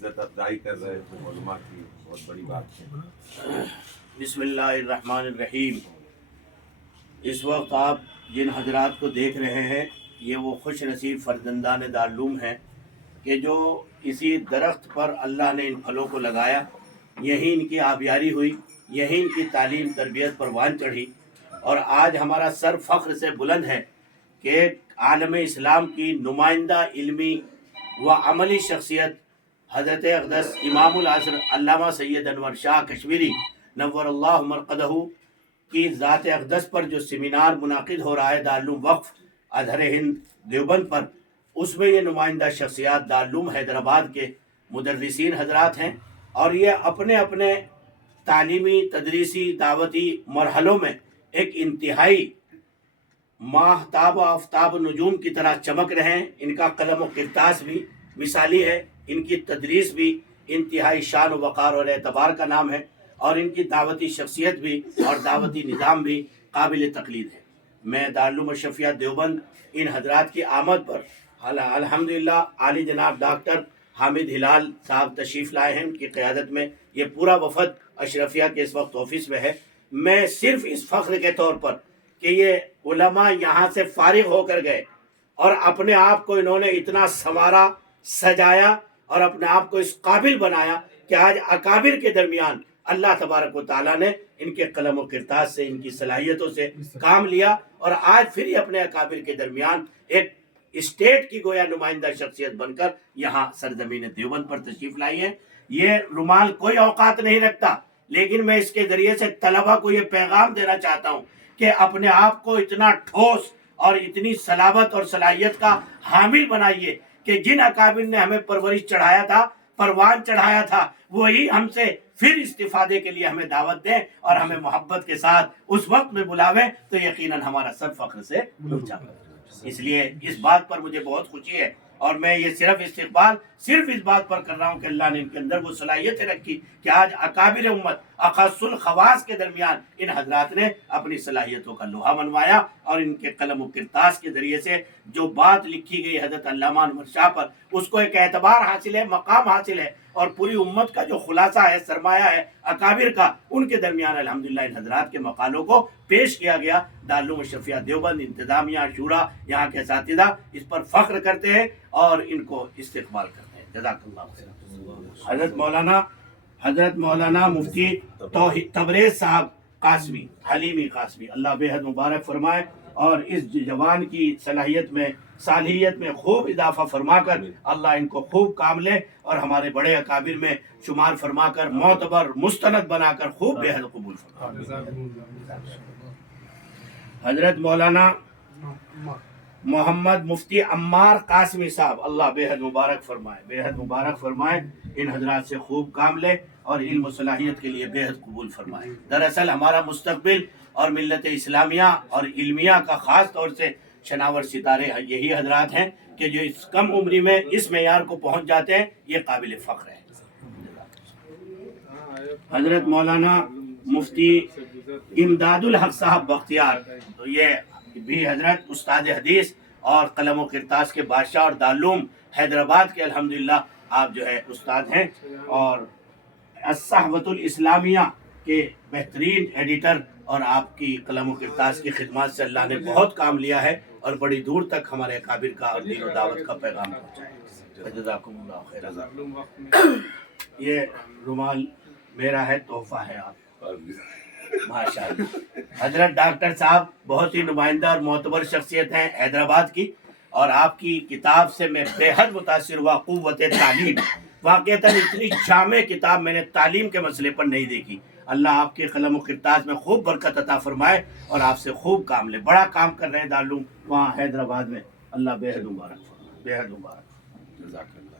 عزت افزائی کر رہے تھے علماء کی، بہت بڑی بات ہے۔ بسم اللہ الرحمن الرحیم۔ اس وقت آپ جن حضرات کو دیکھ رہے ہیں یہ وہ خوش نصیب فرزندان دارالعلوم ہیں کہ جو اسی درخت پر اللہ نے ان پھلوں کو لگایا، یہی ان کی آبیاری ہوئی، یہی ان کی تعلیم تربیت پروان چڑھی، اور آج ہمارا سر فخر سے بلند ہے کہ عالم اسلام کی نمائندہ علمی و عملی شخصیت حضرت اقدس امام العصر علامہ سید انور شاہ کشمیری نور اللہ مرقدہ کی ذات اقدس پر جو سیمینار منعقد ہو رہا ہے دارالعلوم وقف ازہر ہند دیوبند پر، اس میں یہ نمائندہ شخصیات دارالعلوم حیدرآباد کے مدرسین حضرات ہیں، اور یہ اپنے اپنے تعلیمی تدریسی دعوتی مرحلوں میں ایک انتہائی ماہتاب و آفتاب نجوم کی طرح چمک رہے ہیں۔ ان کا قلم و کرتاس بھی مثالی ہے، ان کی تدریس بھی انتہائی شان و وقار اور اعتبار کا نام ہے، اور ان کی دعوتی شخصیت بھی اور دعوتی نظام بھی قابل تقلید ہے۔ میں دارالعلوم اشرفیہ دیوبند ان حضرات کی آمد پر الحمدللہ عالی جناب ڈاکٹر حامد ہلال صاحب تشریف لائے ہیں، ان کی قیادت میں یہ پورا وفد اشرفیہ کے اس وقت آفس میں ہے۔ میں صرف اس فخر کے طور پر کہ یہ علماء یہاں سے فارغ ہو کر گئے اور اپنے آپ کو انہوں نے اتنا سنوارا، سجایا اور اپنے آپ کو اس قابل بنایا کہ آج اکابر کے درمیان اللہ تبارک و تعالیٰ نے ان کے قلم و کرتاس سے، ان کی صلاحیتوں سے کام لیا، اور آج پھر یہ اپنے اکابر کے درمیان ایک اسٹیٹ کی گویا نمائندہ شخصیت بن کر یہاں سرزمین دیوبند پر تشریف لائی ہے۔ یہ رومال کوئی اوقات نہیں رکھتا، لیکن میں اس کے ذریعے سے طلبہ کو یہ پیغام دینا چاہتا ہوں کہ اپنے آپ کو اتنا ٹھوس اور اتنی صلابت اور صلاحیت کا حامل بنائیے کہ جن اکابر نے ہمیں پرورش چڑھایا تھا، پروان چڑھایا تھا، وہی ہم سے پھر استفادے کے لیے ہمیں دعوت دیں اور ہمیں محبت کے ساتھ اس وقت میں بلاویں، تو یقیناً ہمارا سر فخر سے اونچا ہوگا۔ اس لیے اس بات پر مجھے بہت خوشی ہے، اور میں یہ صرف استقبال صرف اس بات پر کر رہا ہوں کہ اللہ نے ان کے اندر وہ صلاحیتیں رکھی کہ آج اکابر امت اخص الخواص کے درمیان ان حضرات نے اپنی صلاحیتوں کا لوہا منوایا، اور ان کے قلم و کرتاس کے ذریعے سے جو بات لکھی گئی حضرت علامہ انور شاہ پر، اس کو ایک اعتبار حاصل ہے، مقام حاصل ہے، اور پوری امت کا جو خلاصہ ہے، سرمایہ ہے اکابر کا، ان کے درمیان الحمدللہ ان حضرات کے مقالوں کو پیش کیا گیا۔ دارالعلوم اشرفیہ دیوبند انتظامیہ شورا یہاں کے اساتذہ اس پر فخر کرتے ہیں اور ان کو استقبال کرتے ہیں۔ جزاک اللہ خیر۔ حضرت مولانا مفتی تبریز صاحب قاسمی، حلیمی قاسمی، اللہ بے حد مبارک فرمائے اور اس جوان کی صلاحیت میں، صالحیت میں خوب اضافہ فرما کر اللہ ان کو خوب کام لے اور ہمارے بڑے اکابر میں شمار فرما کر معتبر مستند بنا کر خوب بے حد قبول فرمائے۔ حضرت مولانا محمد مفتی عمار قاسمی صاحب، اللہ بے حد مبارک فرمائے، بے حد مبارک فرمائے، ان حضرات سے خوب کام لے اور علم و صلاحیت کے لیے بے حد قبول فرمائے۔ دراصل ہمارا مستقبل اور ملت اسلامیہ اور علمیہ کا خاص طور سے شناور ستارے یہی حضرات ہیں کہ جو اس کم عمری میں اس معیار کو پہنچ جاتے ہیں، یہ قابل فخر ہے۔ حضرت مولانا مفتی امداد الحق صاحب بختیار، تو یہ بھی حضرت استاد حدیث اور قلم و کرتاس کے بادشاہ اور دارالعلوم حیدرآباد کے الحمدللہ آپ جو ہے استاد ہیں، اور الصحوۃ الاسلامیہ کے بہترین ایڈیٹر، اور آپ کی قلم و کرتاس کی خدمات سے اللہ نے بہت کام لیا ہے اور بڑی دور تک ہمارے اکابر کا اور دین و دعوت کا پیغام پہنچایا ہے۔ جزاکم اللہ خیر۔ یہ رومال میرا ہے، تحفہ ہے آپ کا، ماشاءاللہ۔ حضرت ڈاکٹر صاحب بہت ہی نمائندہ اور معتبر شخصیت ہیں حیدرآباد کی، اور آپ کی کتاب سے میں بے حد متاثر ہوا، قوت تعلیم۔ واقعتاً اتنی جامع کتاب میں نے تعلیم کے مسئلے پر نہیں دیکھی۔ اللہ آپ کے قلم و کرتاس میں خوب برکت عطا فرمائے اور آپ سے خوب کام لے۔ بڑا کام کر رہے ہیں دارالعلوم وہاں حیدرآباد میں، اللہ بے حد مبارک فرمائے، بے حد مبارک۔ جزاک اللہ۔